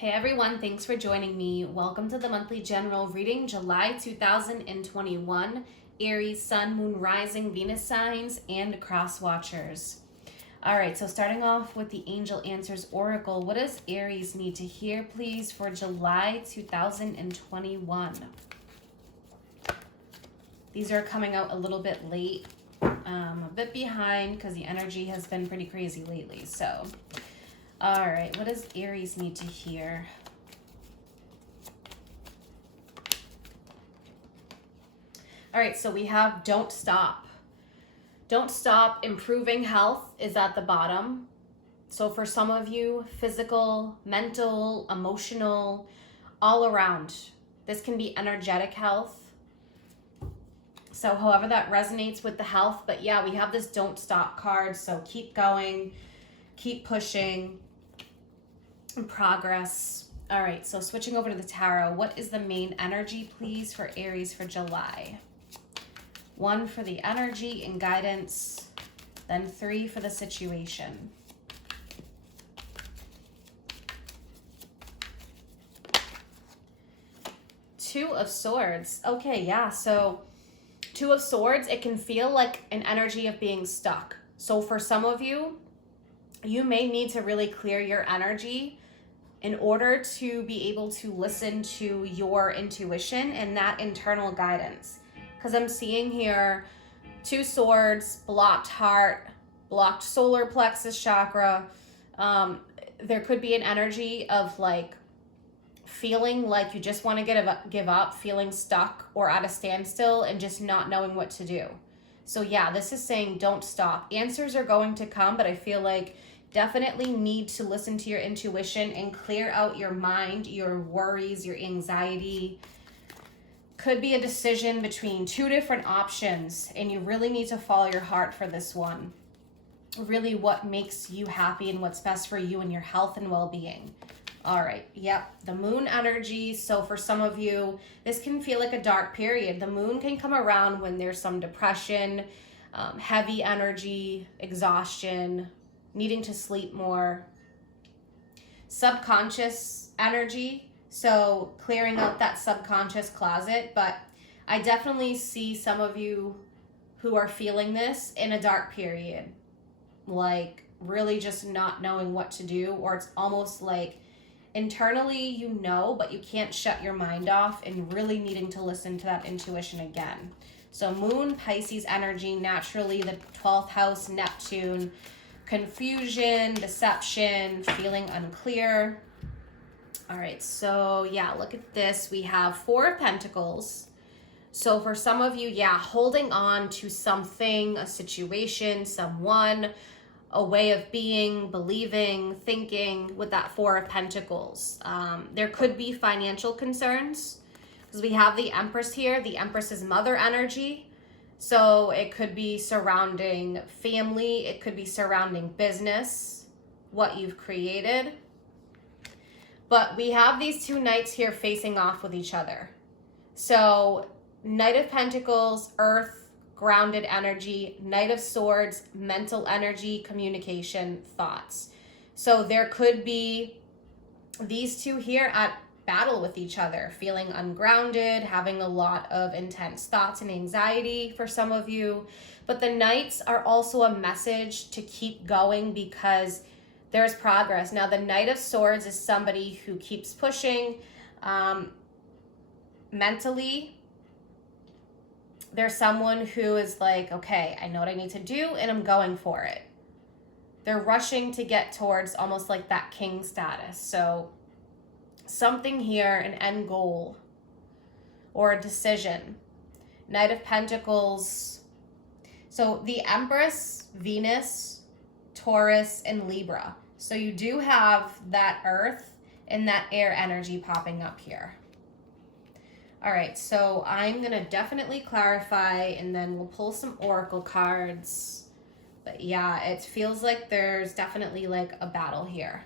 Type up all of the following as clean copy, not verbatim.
Hey everyone, thanks for joining me. Welcome to the monthly general reading, July 2021, Aries, Sun, Moon, Rising, Venus signs, and cross watchers. All right, so starting off with the Angel Answers Oracle, what does Aries need to hear, please, for July 2021? These are coming out a little bit late, a bit behind because the energy has been pretty crazy lately, so... All right, what does Aries need to hear? All right, so we have don't stop. Don't stop. Improving health is at the bottom. So for some of you, physical, mental, emotional, all around. This can be energetic health. So however that resonates with the health, but yeah, we have this don't stop card. So keep going, keep pushing. Progress. All right, so switching over to the tarot, what is the main energy, please, for Aries for July? 1 for the energy and guidance, then 3 for the situation. Two of Swords. Okay, yeah, so Two of Swords, it can feel like an energy of being stuck. So for some of you, you may need to really clear your energy in order to be able to listen to your intuition and that internal guidance. Because I'm seeing here 2 swords, blocked heart, blocked solar plexus chakra. There could be an energy of like feeling like you just want to give up, feeling stuck or at a standstill and just not knowing what to do. So yeah, this is saying don't stop. Answers are going to come, but I feel like definitely need to listen to your intuition and clear out your mind, your worries, your anxiety. Could be a decision between 2 different options, and you really need to follow your heart for this one. Really what makes you happy and what's best for you and your health and well-being. All right, yep, the moon energy. So for some of you, this can feel like a dark period. The moon can come around when there's some depression, heavy energy, exhaustion, needing to sleep more, subconscious energy, so clearing out that subconscious closet. But I definitely see some of you who are feeling this in a dark period, like really just not knowing what to do, or it's almost like internally you know, but you can't shut your mind off and really needing to listen to that intuition again. So moon, Pisces energy, naturally the 12th house, Neptune, confusion, deception, feeling unclear. All right, so yeah, look at this. We have 4 of Pentacles. So for some of you, yeah, holding on to something, a situation, someone, a way of being, believing, thinking with that 4 of Pentacles. There could be financial concerns because we have the Empress here. The Empress is mother energy. So it could be surrounding family, it could be surrounding business, what you've created. But we have these 2 knights here facing off with each other. So Knight of Pentacles, earth, grounded energy, Knight of Swords, mental energy, communication, thoughts. So there could be these 2 here at battle with each other, feeling ungrounded, having a lot of intense thoughts and anxiety for some of you. But the Knights are also a message to keep going because there's progress. Now, the Knight of Swords is somebody who keeps pushing mentally. There's someone who is like, okay, I know what I need to do and I'm going for it. They're rushing to get towards almost like that king status. So something here, an end goal or a decision. Knight of Pentacles. So the Empress, Venus, Taurus, and Libra. So you do have that earth and that air energy popping up here. All right, so I'm going to definitely clarify and then we'll pull some oracle cards. But yeah, it feels like there's definitely like a battle here.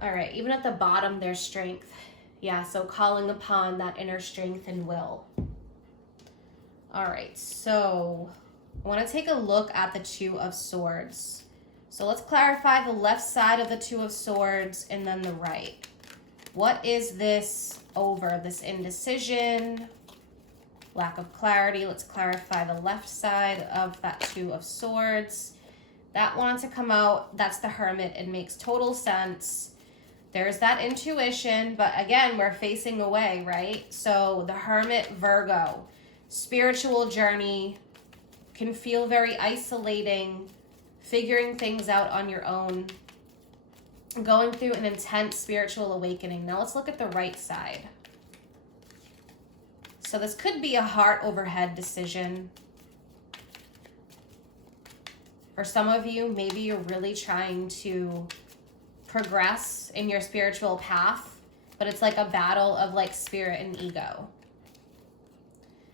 All right, even at the bottom, there's strength. Yeah, so calling upon that inner strength and will. All right, so I want to take a look at the 2 of Swords. So let's clarify the left side of the Two of Swords and then the right. What is this over? This indecision, lack of clarity. Let's clarify the left side of that Two of Swords. That wanted to come out. That's the Hermit. It makes total sense. There's that intuition, but again, we're facing away, right? So the Hermit, Virgo, spiritual journey can feel very isolating, figuring things out on your own, going through an intense spiritual awakening. Now let's look at the right side. So this could be a heart over head decision. For some of you, maybe you're really trying to progress in your spiritual path, but it's like a battle of like spirit and ego.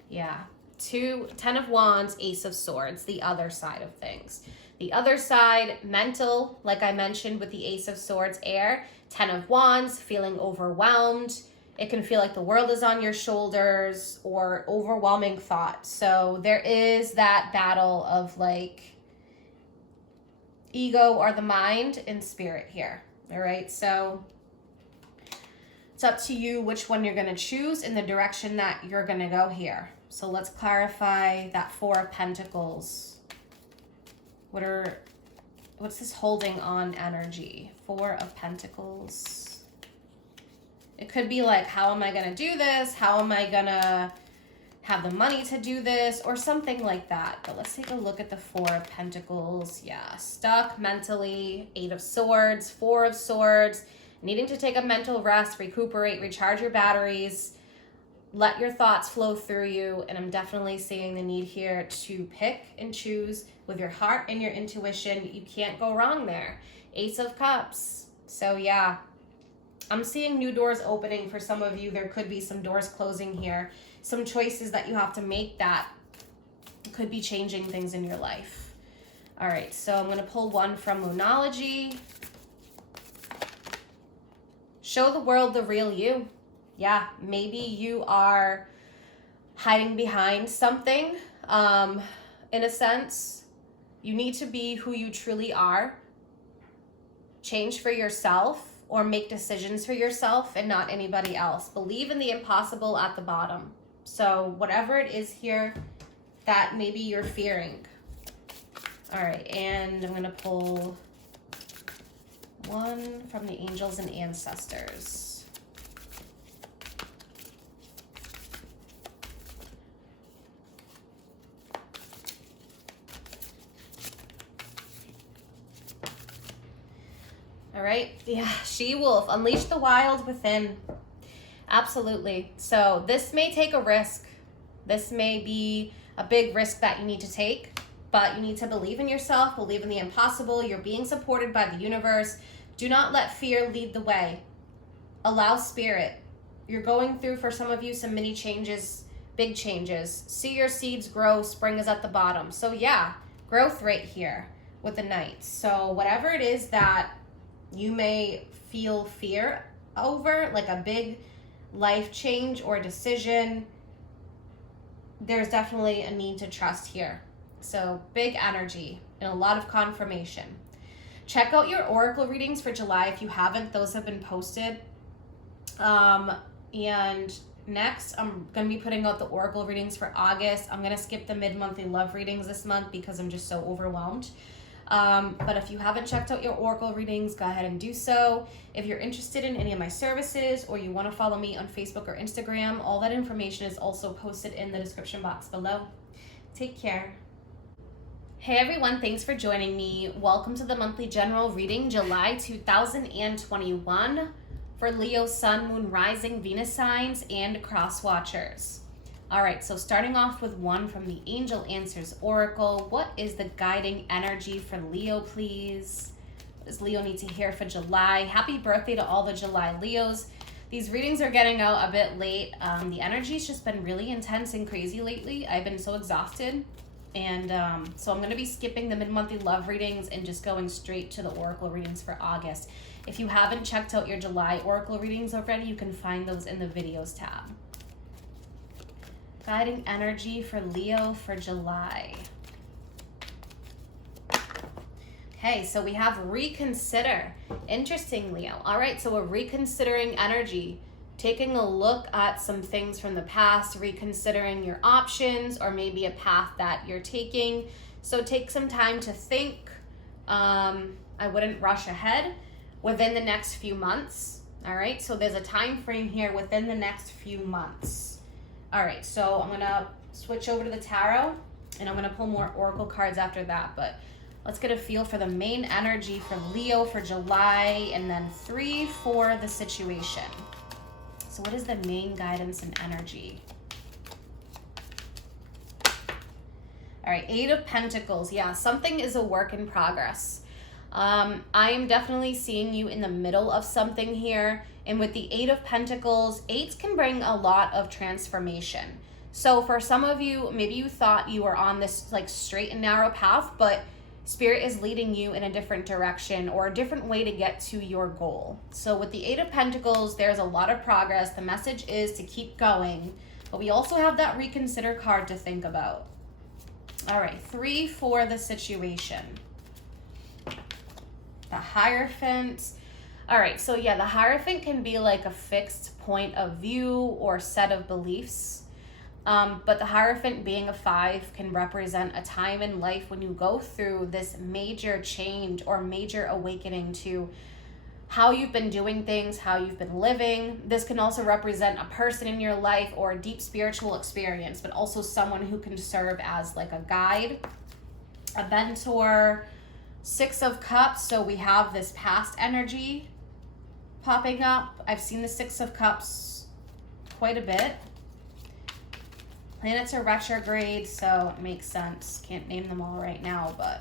Yeah. 10 of Wands, Ace of Swords, the other side of things. The other side, mental, like I mentioned with the Ace of Swords, air, 10 of Wands, feeling overwhelmed. It can feel like the world is on your shoulders or overwhelming thoughts. So there is that battle of like ego or the mind and spirit here. All right. So it's up to you which one you're going to choose in the direction that you're going to go here. So let's clarify that Four of Pentacles. What's this holding on energy? Four of Pentacles. It could be like, how am I going to do this? How am I going to have the money to do this? Or something like that. But let's take a look at the Four of Pentacles. Yeah, stuck mentally. Eight of Swords, Four of Swords. Needing to take a mental rest, recuperate, recharge your batteries. Let your thoughts flow through you. And I'm definitely seeing the need here to pick and choose with your heart and your intuition. You can't go wrong there. Ace of Cups. So yeah, I'm seeing new doors opening for some of you. There could be some doors closing here. Some choices that you have to make that could be changing things in your life. All right, so I'm going to pull one from Lunology. Show the world the real you. Yeah, maybe you are hiding behind something. In a sense, you need to be who you truly are. Change for yourself or make decisions for yourself and not anybody else. Believe in the impossible at the bottom. So whatever it is here that maybe you're fearing. All right, and I'm going to pull one from the angels and ancestors. All right, yeah, she-wolf, unleash the wild within. Absolutely. So this may take a risk. This may be a big risk that you need to take, but you need to believe in yourself, believe in the impossible. You're being supported by the universe. Do not let fear lead the way. Allow spirit. You're going through, for some of you, some mini changes, big changes. See your seeds grow. Spring is at the bottom. So yeah, growth right here with the Knights. So whatever it is that you may feel fear over, like a big life change or decision, there's definitely a need to trust here. So big energy and a lot of confirmation. Check out your oracle readings for July if you haven't. Those have been posted. And next, I'm going to be putting out the oracle readings for August. I'm going to skip the mid-monthly love readings this month because I'm just so overwhelmed. But if you haven't checked out your oracle readings, go ahead and do so. If you're interested in any of my services or you want to follow me on Facebook or Instagram, all that information is also posted in the description box below. Take care. Hey everyone, thanks for joining me. Welcome to the monthly general reading, July 2021 for Leo, Sun, Moon, Rising, Venus signs, and cross watchers. All right, so starting off with one from the Angel Answers Oracle. What is the guiding energy for Leo, please? What does Leo need to hear for July? Happy birthday to all the July Leos. These readings are getting out a bit late. The energy's just been really intense and crazy lately. I've been so exhausted. And so I'm going to be skipping the mid-monthly love readings and just going straight to the oracle readings for August. If you haven't checked out your July oracle readings already, you can find those in the videos tab. Guiding energy for Leo for July. Okay, so we have reconsider. Interesting, Leo. All right, so a reconsidering energy, taking a look at some things from the past, reconsidering your options or maybe a path that you're taking. So take some time to think. I wouldn't rush ahead within the next few months. All right, so there's a time frame here within the next few months. All right, so I'm gonna switch over to the tarot and I'm gonna pull more oracle cards after that, but let's get a feel for the main energy for Leo for July and then 3 for the situation. So what is the main guidance and energy? All right, 8 of Pentacles. Yeah, something is a work in progress. I am definitely seeing you in the middle of something here. And with the 8 of Pentacles, 8s can bring a lot of transformation. So for some of you, maybe you thought you were on this like straight and narrow path, but Spirit is leading you in a different direction or a different way to get to your goal. So with the 8 of Pentacles, there's a lot of progress. The message is to keep going, but we also have that reconsider card to think about. All right, 3 for the situation. The Hierophant. All right, so yeah, the Hierophant can be like a fixed point of view or set of beliefs. But the Hierophant being a 5 can represent a time in life when you go through this major change or major awakening to how you've been doing things, how you've been living. This can also represent a person in your life or a deep spiritual experience, but also someone who can serve as like a guide, a mentor. 6 of Cups, so we have this past energy popping up. I've seen the 6 of Cups quite a bit. Planets are retrograde, so it makes sense. Can't name them all right now, but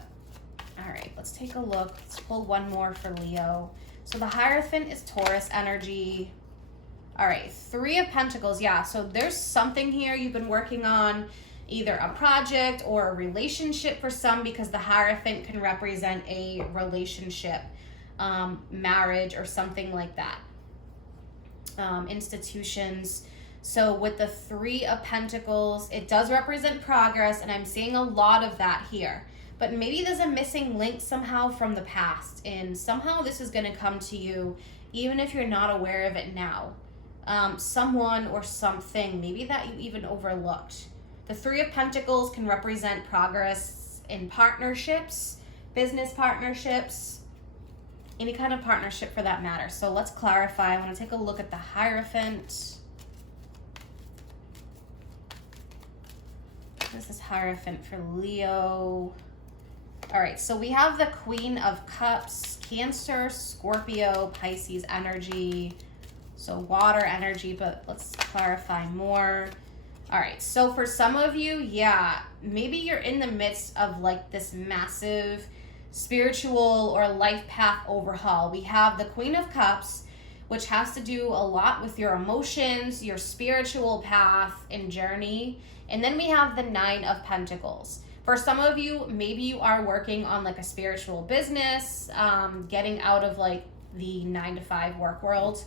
all right, let's take a look. Let's pull one more for Leo. So the Hierophant is Taurus energy. All right, 3 of Pentacles. Yeah, so there's something here you've been working on, either a project or a relationship for some, because the Hierophant can represent a relationship, marriage or something like that. Institutions. So with the 3 of Pentacles, it does represent progress, and I'm seeing a lot of that here. But maybe there's a missing link somehow from the past, and somehow this is going to come to you, even if you're not aware of it now. Someone or something, maybe that you even overlooked. The 3 of Pentacles can represent progress in partnerships, business partnerships, any kind of partnership for that matter. So let's clarify. I want to take a look at the Hierophant. What is this Hierophant for Leo? All right, so we have the Queen of Cups, Cancer, Scorpio, Pisces energy. So water energy, but let's clarify more. All right, so for some of you, yeah, maybe you're in the midst of like this massive spiritual or life path overhaul. We have the Queen of Cups, which has to do a lot with your emotions, your spiritual path and journey. And then we have the 9 of Pentacles. For some of you, maybe you are working on like a spiritual business, getting out of like the 9-to-5 work world.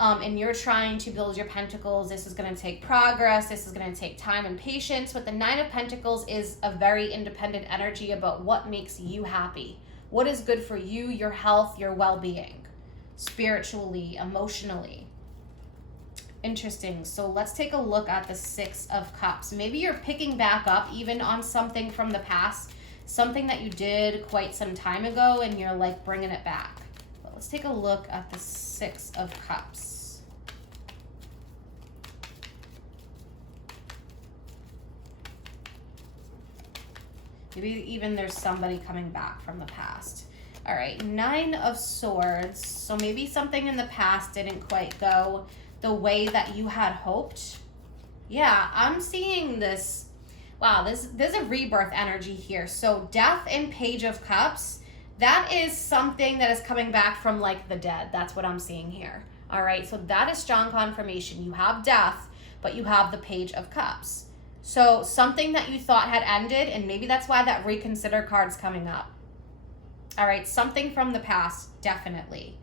And you're trying to build your pentacles. This is going to take progress. This is going to take time and patience. But the 9 of Pentacles is a very independent energy about what makes you happy. What is good for you, your health, your well-being, spiritually, emotionally. Interesting. So let's take a look at the 6 of Cups. Maybe you're picking back up even on something from the past, something that you did quite some time ago, and you're like bringing it back. But let's take a look at the 6 of Cups. Maybe even there's somebody coming back from the past. All right, 9 of Swords. So maybe something in the past didn't quite go the way that you had hoped. Yeah, I'm seeing this. Wow, there's a rebirth energy here. So Death and Page of Cups, that is something that is coming back from like the dead. That's what I'm seeing here. All right, so that is strong confirmation. You have death, but you have the Page of Cups. So something that you thought had ended, and maybe that's why that reconsider card's coming up. All right, something from the past, definitely.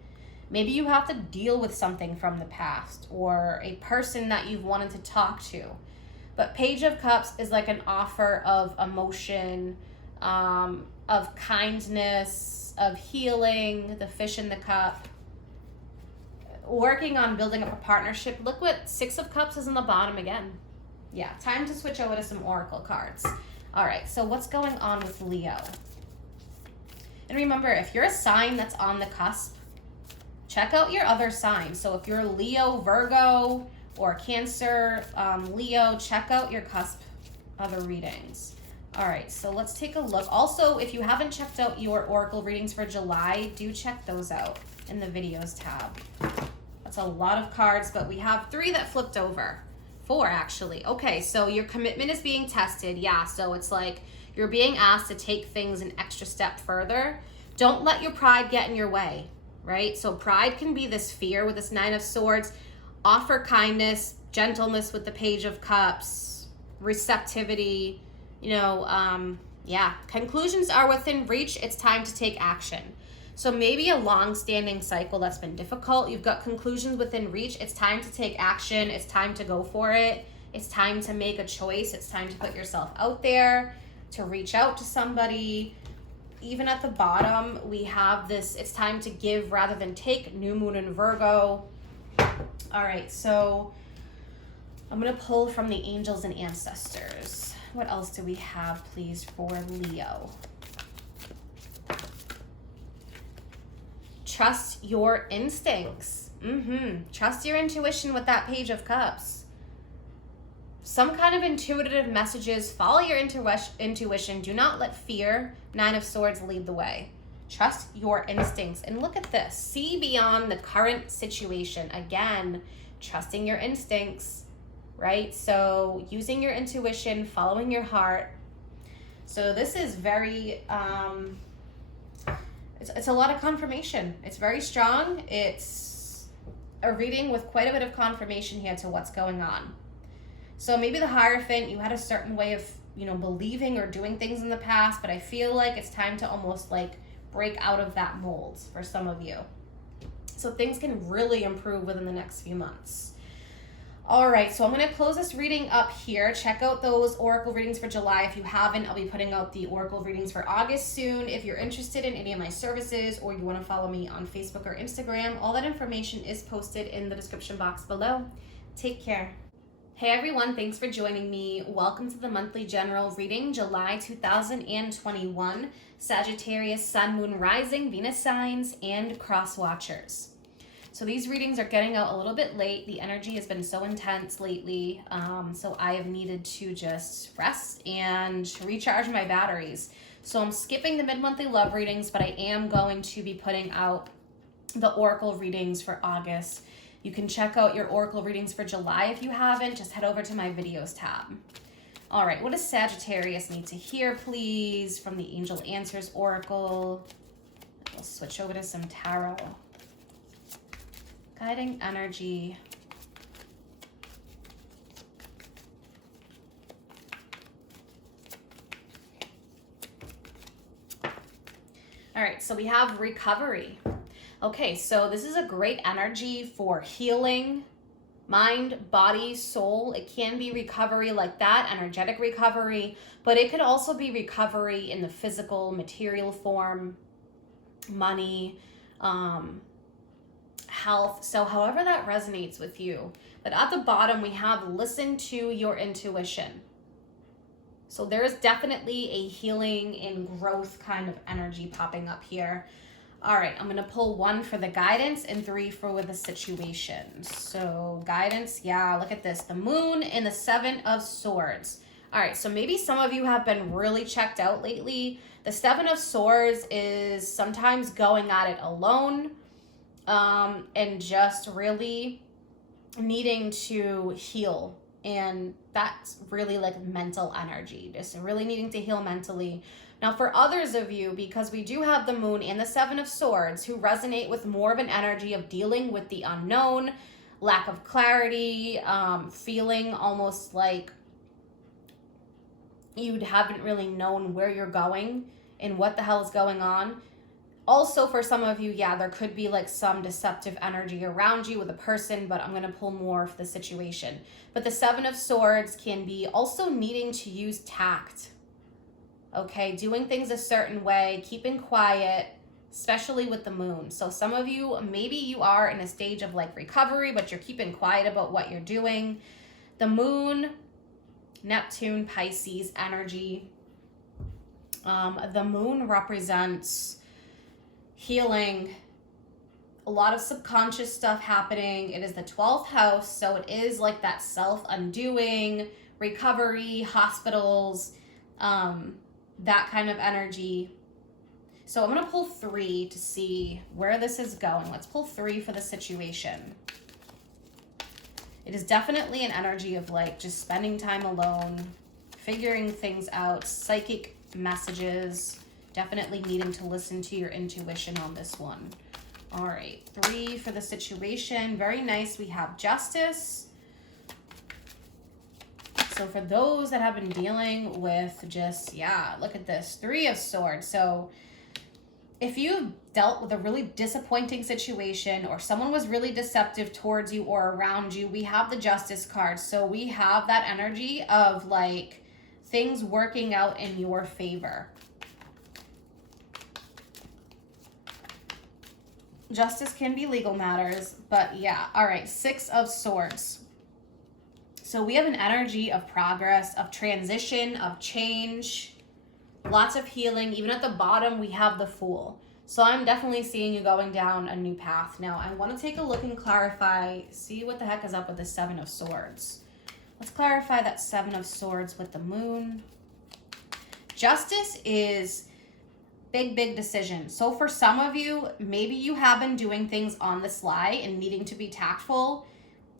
Maybe you have to deal with something from the past or a person that you've wanted to talk to. But Page of Cups is like an offer of emotion, a of kindness, of healing, the fish in the cup, working on building up a partnership. Look what Six of Cups is in the bottom again. Yeah, time to switch over to some oracle cards. All right, so what's going on with Leo? And remember, if you're a sign that's on the cusp, check out your other signs. So if you're Leo, Virgo, or Cancer, Leo, check out your cusp other readings. All right, so let's take a look. Also, if you haven't checked out your oracle readings for July, do check those out in the videos tab. That's a lot of cards, but we have 3 that flipped over. 4 actually. Okay, so your commitment is being tested. Yeah, so it's like you're being asked to take things an extra step further. Don't let your pride get in your way, right? So pride can be this fear with this 9 of Swords. Offer kindness, gentleness with the Page of Cups, receptivity, yeah. Conclusions are within reach. It's time to take action. So maybe a long-standing cycle that's been difficult. You've got conclusions within reach. It's time to take action. It's time to go for it. It's time to make a choice. It's time to put yourself out there, to reach out to somebody. Even at the bottom, we have this, it's time to give rather than take, new moon in Virgo. All right, so I'm going to pull from the angels and ancestors. What else do we have, please, for Leo? Trust your instincts. Trust your intuition with that Page of Cups. Some kind of intuitive messages. Follow your intuition. Do not let fear, 9 of Swords, lead the way. Trust your instincts. And look at this. See beyond the current situation. Again, trusting your instincts, right? So using your intuition, following your heart. So this is very... It's a lot of confirmation. It's very strong. It's a reading with quite a bit of confirmation here to what's going on. So maybe the Hierophant, you had a certain way of, believing or doing things in the past, but I feel like it's time to almost like break out of that mold for some of you. So things can really improve within the next few months. All right, so I'm going to close this reading up here. Check out those oracle readings for July. If you haven't, I'll be putting out the oracle readings for August soon. If you're interested in any of my services or you want to follow me on Facebook or Instagram, all that information is posted in the description box below. Take care. Hey everyone, thanks for joining me. Welcome to the monthly general reading, July 2021, Sagittarius, Sun, Moon, Rising, Venus signs, and cross watchers. So these readings are getting out a little bit late. The energy has been so intense lately, so I have needed to just rest and recharge my batteries. So I'm skipping the mid-monthly love readings, but I am going to be putting out the oracle readings for August. You can check out your oracle readings for July if you haven't. Just head over to my videos tab. All right, what does Sagittarius need to hear, please, from the Angel Answers Oracle? We'll switch over to some tarot. Guiding energy. All right, so we have recovery. Okay, so this is a great energy for healing, mind, body, soul. It can be recovery like that, energetic recovery, but it could also be recovery in the physical, material form, money, health. So however that resonates with you. But at the bottom, we have listen to your intuition. So there is definitely a healing and growth kind of energy popping up here. All right, I'm going to pull 1 for the guidance and 3 for the situation. So guidance, yeah, look at this. The Moon and the 7 of Swords. All right, so maybe some of you have been really checked out lately. The 7 of Swords is sometimes going at it alone and just really needing to heal. And that's really like mental energy, just really needing to heal mentally. Now for others of you, because we do have the Moon and the 7 of Swords who resonate with more of an energy of dealing with the unknown, lack of clarity, feeling almost like you haven't really known where you're going and what the hell is going on. Also for some of you, yeah, there could be like some deceptive energy around you with a person, but I'm going to pull more for the situation. But the 7 of Swords can be also needing to use tact. Okay, doing things a certain way, keeping quiet, especially with the moon. So some of you, maybe you are in a stage of like recovery, but you're keeping quiet about what you're doing. The moon, Neptune, Pisces energy. The moon represents healing, a lot of subconscious stuff happening. It is the 12th house, so it is like that self-undoing, recovery, hospitals, that kind of energy. So I'm going to pull 3 to see where this is going. Let's pull 3 for the situation. It is definitely an energy of like just spending time alone, figuring things out, psychic messages, definitely needing to listen to your intuition on this one. All right, 3 for the situation. Very nice. We have justice. So for those that have been dealing with just, yeah, look at this, 3 of Swords. So if you've dealt with a really disappointing situation or someone was really deceptive towards you or around you, we have the Justice card. So we have that energy of like things working out in your favor. Justice can be legal matters, but yeah. All right, 6 of Swords. So we have an energy of progress, of transition, of change, lots of healing. Even at the bottom, we have the Fool. So I'm definitely seeing you going down a new path. Now, I want to take a look and clarify, see what the heck is up with the 7 of Swords. Let's clarify that 7 of Swords with the moon. Justice is big decision. So for some of you, maybe you have been doing things on the sly and needing to be tactful.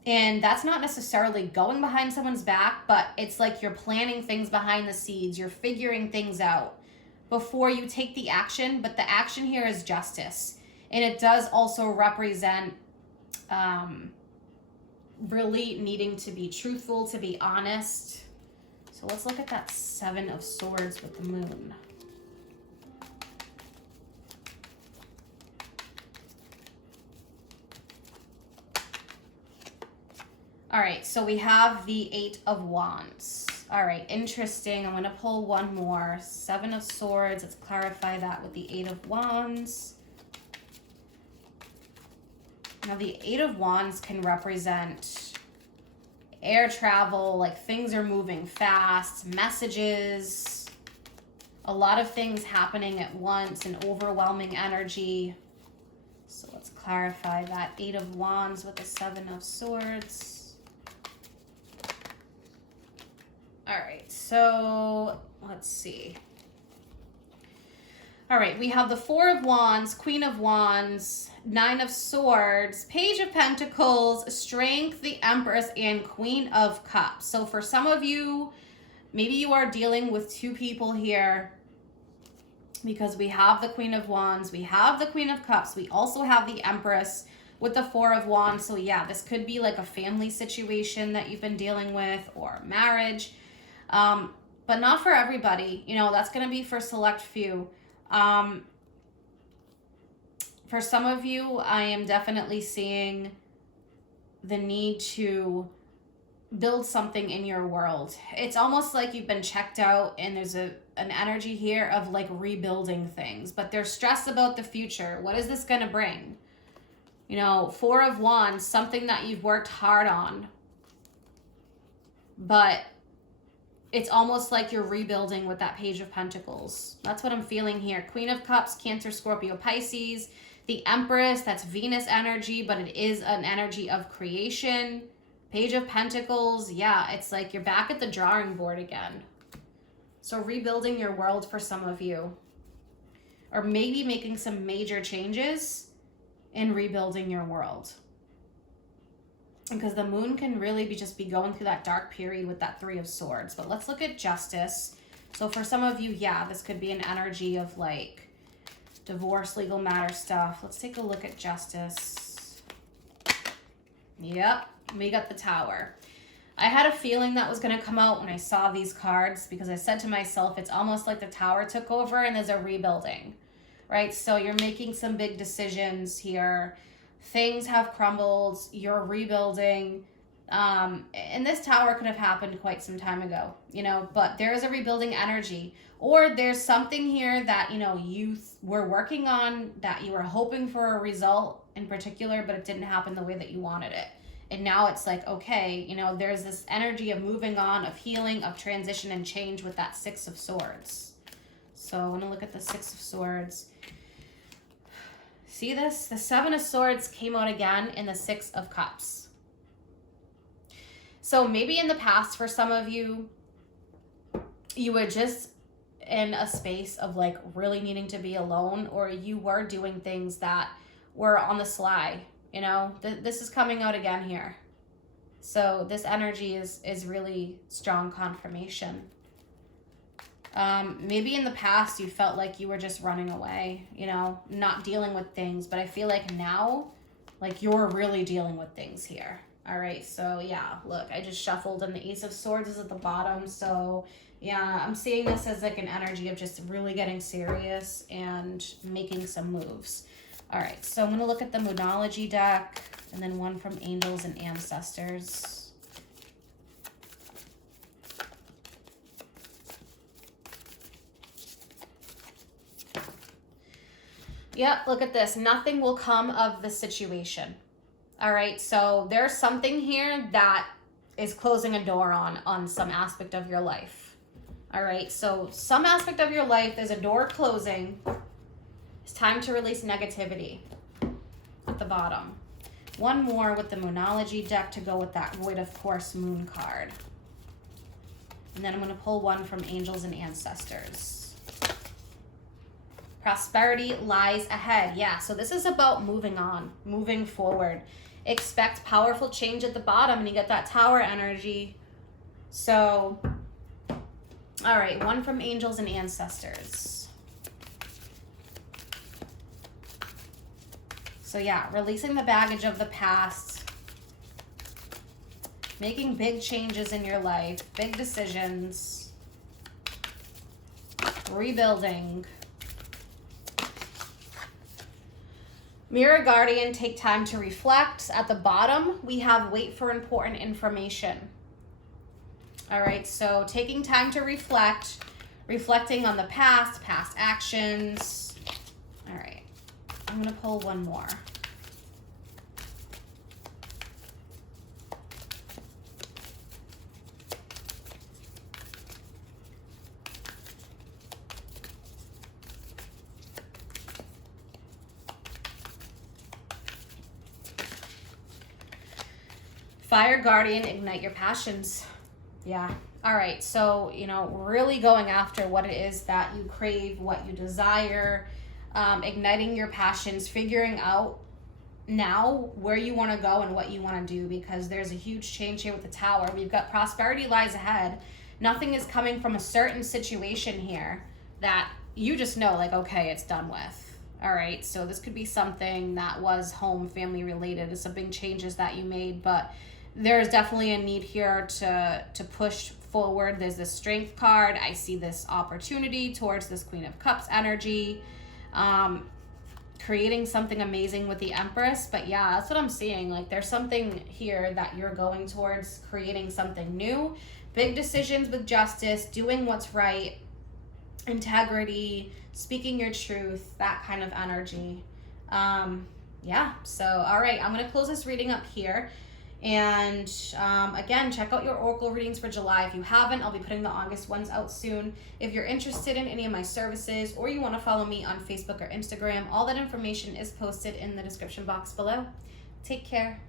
And that's not necessarily going behind someone's back, but it's like you're planning things behind the scenes. You're figuring things out before you take the action. But the action here is justice. And it does also represent really needing to be truthful, to be honest. So let's look at that 7 of Swords with the moon. All right, so we have the 8 of Wands. All right, interesting. I'm going to pull one more. 7 of Swords. Let's clarify that with the 8 of Wands. Now, the 8 of Wands can represent air travel, like things are moving fast, messages, a lot of things happening at once, an overwhelming energy. So let's clarify that 8 of Wands with the 7 of Swords. All right, so let's see. All right, we have the 4 of Wands, Queen of Wands, 9 of Swords, Page of Pentacles, Strength, the Empress, and Queen of Cups. So for some of you, maybe you are dealing with 2 people here because we have the Queen of Wands, we have the Queen of Cups, we also have the Empress with the 4 of Wands. So yeah, this could be like a family situation that you've been dealing with or marriage. But not for everybody. You know, that's going to be for select few. For some of you, I am definitely seeing the need to build something in your world. It's almost like you've been checked out and there's an energy here of like rebuilding things, but they're stressed about the future. What is this going to bring? You know, 4 of Wands, something that you've worked hard on, but it's almost like you're rebuilding with that Page of Pentacles. That's what I'm feeling here. Queen of Cups, Cancer, Scorpio, Pisces. The Empress, that's Venus energy, but it is an energy of creation. Page of Pentacles, yeah, it's like you're back at the drawing board again. So rebuilding your world for some of you. Or maybe making some major changes in rebuilding your world. Because the moon can really just be going through that dark period with that 3 of Swords. But let's look at justice. So for some of you, yeah, this could be an energy of like divorce, legal matter stuff. Let's take a look at justice. Yep, we got the Tower. I had a feeling that was going to come out when I saw these cards because I said to myself, it's almost like the Tower took over and there's a rebuilding, right? So you're making some big decisions here. Things have crumbled. You're rebuilding. And this tower could have happened quite some time ago, you know, but there is a rebuilding energy, or there's something here that, you know, you were working on, that you were hoping for a result in particular, but it didn't happen the way that you wanted it. And now it's like, okay, you know, there's this energy of moving on, of healing, of transition and change with that Six of Swords. So I want to look at the Six of Swords. See this? The Seven of Swords came out again in the Six of Cups. So maybe in the past for some of you, you were just in a space of like really needing to be alone, or you were doing things that were on the sly, you know. This is coming out again here. So this energy is really strong confirmation. Maybe in the past you felt like you were just running away, you know, not dealing with things, but I feel like now, like you're really dealing with things here. All right, so yeah, look, I just shuffled and the Ace of Swords is at the bottom. So yeah, I'm seeing this as like an energy of just really getting serious and making some moves. All right, so I'm going to look at the Moonology deck and then one from Angels and Ancestors. Yep, look at this. Nothing will come of the situation. All right, so there's something here that is closing a door on some aspect of your life. All right, so some aspect of your life, there's a door closing. It's time to release negativity at the bottom. One more with the Moonology deck to go with that Void of Course Moon card. And then I'm going to pull one from Angels and Ancestors. Prosperity lies ahead. Yeah, so this is about moving on, moving forward. Expect powerful change at the bottom, and you get that Tower energy. So, all right, one from Angels and Ancestors. So yeah, releasing the baggage of the past, making big changes in your life, big decisions, rebuilding. Mirror Guardian, take time to reflect. At the bottom, we have wait for important information. All right, so taking time to reflect, reflecting on the past actions. All right, I'm gonna pull one more. Fire Guardian, ignite your passions. Yeah. All right. So, you know, really going after what it is that you crave, what you desire, igniting your passions, figuring out now where you want to go and what you want to do, because there's a huge change here with the Tower. We've got prosperity lies ahead. Nothing is coming from a certain situation here that you just know, like, okay, it's done with. All right. So this could be something that was home, family related. It's some big changes that you made, but there's definitely a need here to push forward. There's this Strength card. I see this opportunity towards this Queen of Cups energy, creating something amazing with the Empress. But yeah, that's what I'm seeing. Like there's something here that you're going towards, creating something new, big decisions with justice, doing what's right, integrity, speaking your truth, that kind of energy. Yeah, so all right, I'm going to close this reading up here. And again, check out your Oracle readings for July. If you haven't, I'll be putting the August ones out soon. If you're interested in any of my services, or you want to follow me on Facebook or Instagram, all that information is posted in the description box below. Take care.